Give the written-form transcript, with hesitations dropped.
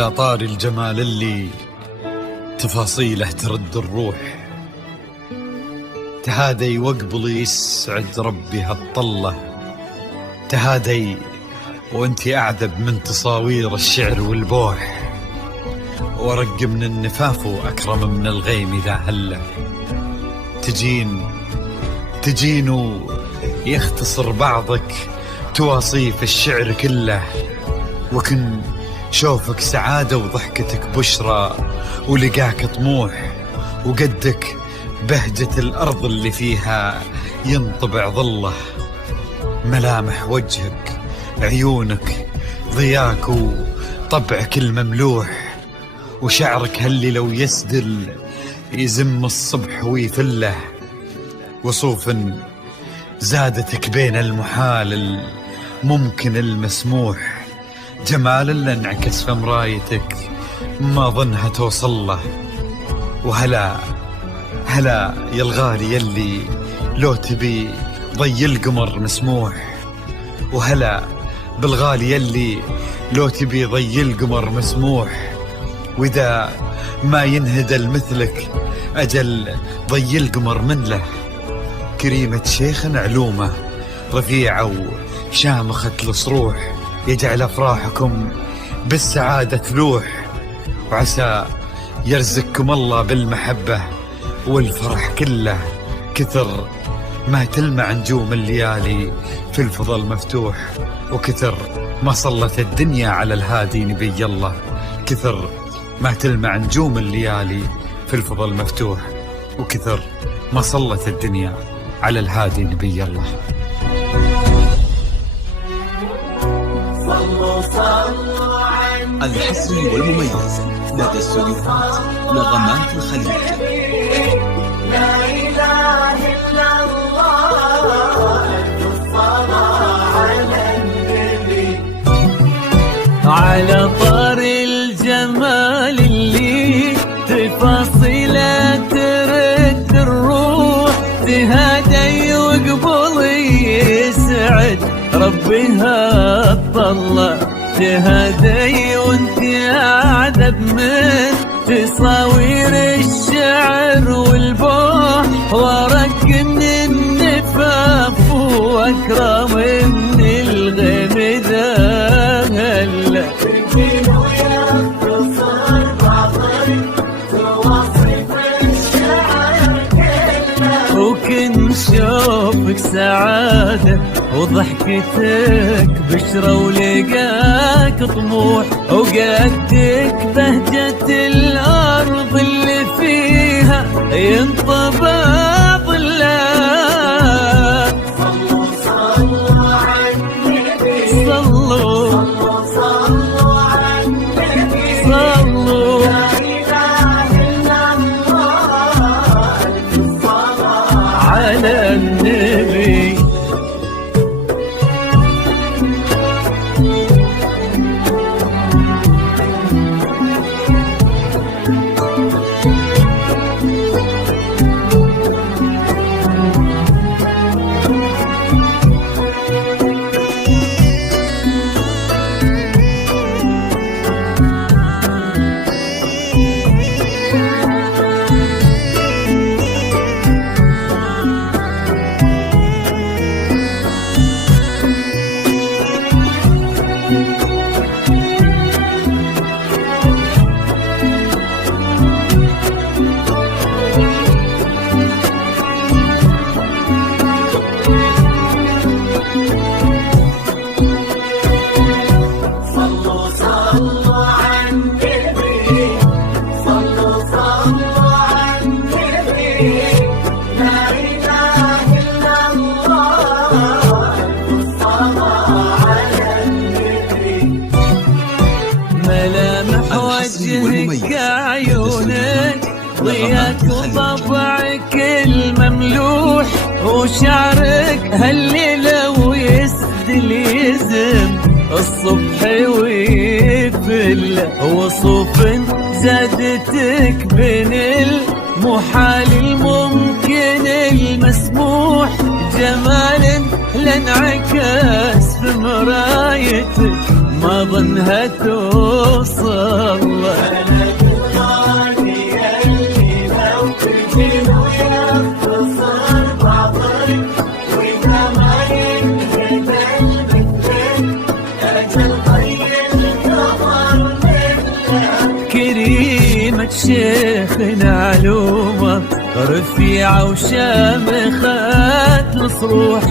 على طار الجمال اللي تفاصيله ترد الروح، تهادي وقبل يسعد ربي هالطلة، تهادي وانتي أعذب من تصاوير الشعر والبوح، ورق من النفاف وأكرم من الغيم إذا هله، تجين يختصر بعضك تواصيف الشعر كله، وكن شوفك سعادة وضحكتك بشرى، ولقاك طموح، وقدك بهجة الأرض اللي فيها ينطبع ظله، ملامح وجهك عيونك ضياك وطبعك المملوح، وشعرك هاللي لو يسدل يزم الصبح ويفله، وصوف زادتك بين المحال الممكن المسموح، جمال اللي انعكس في مرايتك ما ظنها توصل له، وهلا يا الغالي يلي لو تبي ضي القمر مسموح، وهلا بالغالي يلي لو تبي ضي القمر مسموح، وإذا ما ينهدى مثلك أجل ضي القمر من له، كريمة شيخ علومه رفيعة وشامخة الصروح، يجعل أفراحكم بالسعادة تلوح، وعسى يرزقكم الله بالمحبة والفرح كله، كثر ما تلمع نجوم الليالي في الفضاء المفتوح، وكثر ما صلت الدنيا على الهادي نبي الله، كثر ما تلمع نجوم الليالي في الفضاء المفتوح، وكثر ما صلت الدنيا على الهادي نبي الله. الحصري والمميز لدى استوديوهات نغمات الخليج. لا إله إلا الله، الصلاة على النبي. على طار الجمال اللي تفاصيله ترد الروح، تهادي وقبل يسعد ربي هالطلة، تهادي وانتي أعذب من تصاوير الشعر والبوح، ورق من النفاف وأكرم من الغيم ذا هلا، وكن شوفك سعادة وضحكتك بشرى، ولقاك طموح، وقدك بهجة الأرض اللي فيها ينطبع ظله. صلوا على النبي، صلوا على النبي، صلوا. لا إله إلا الله، الصلاة على النبي. ملامح وجهك عيونك ضياك وطبعك المملوح، وشعرك هاللي لو يسدل يزم الصبح ويفل، وصوف زادتك بين المحال الممكن المسموح، جمال لانعكس في مرايتك ما ظنها توصل. بلد الغالي اللي لو تجي ويختصر بعضك وإذا ما ينقبل مثلك أجل طي القمر منك. كريمة شيخنا علومة رفيعة وشامخة الصروح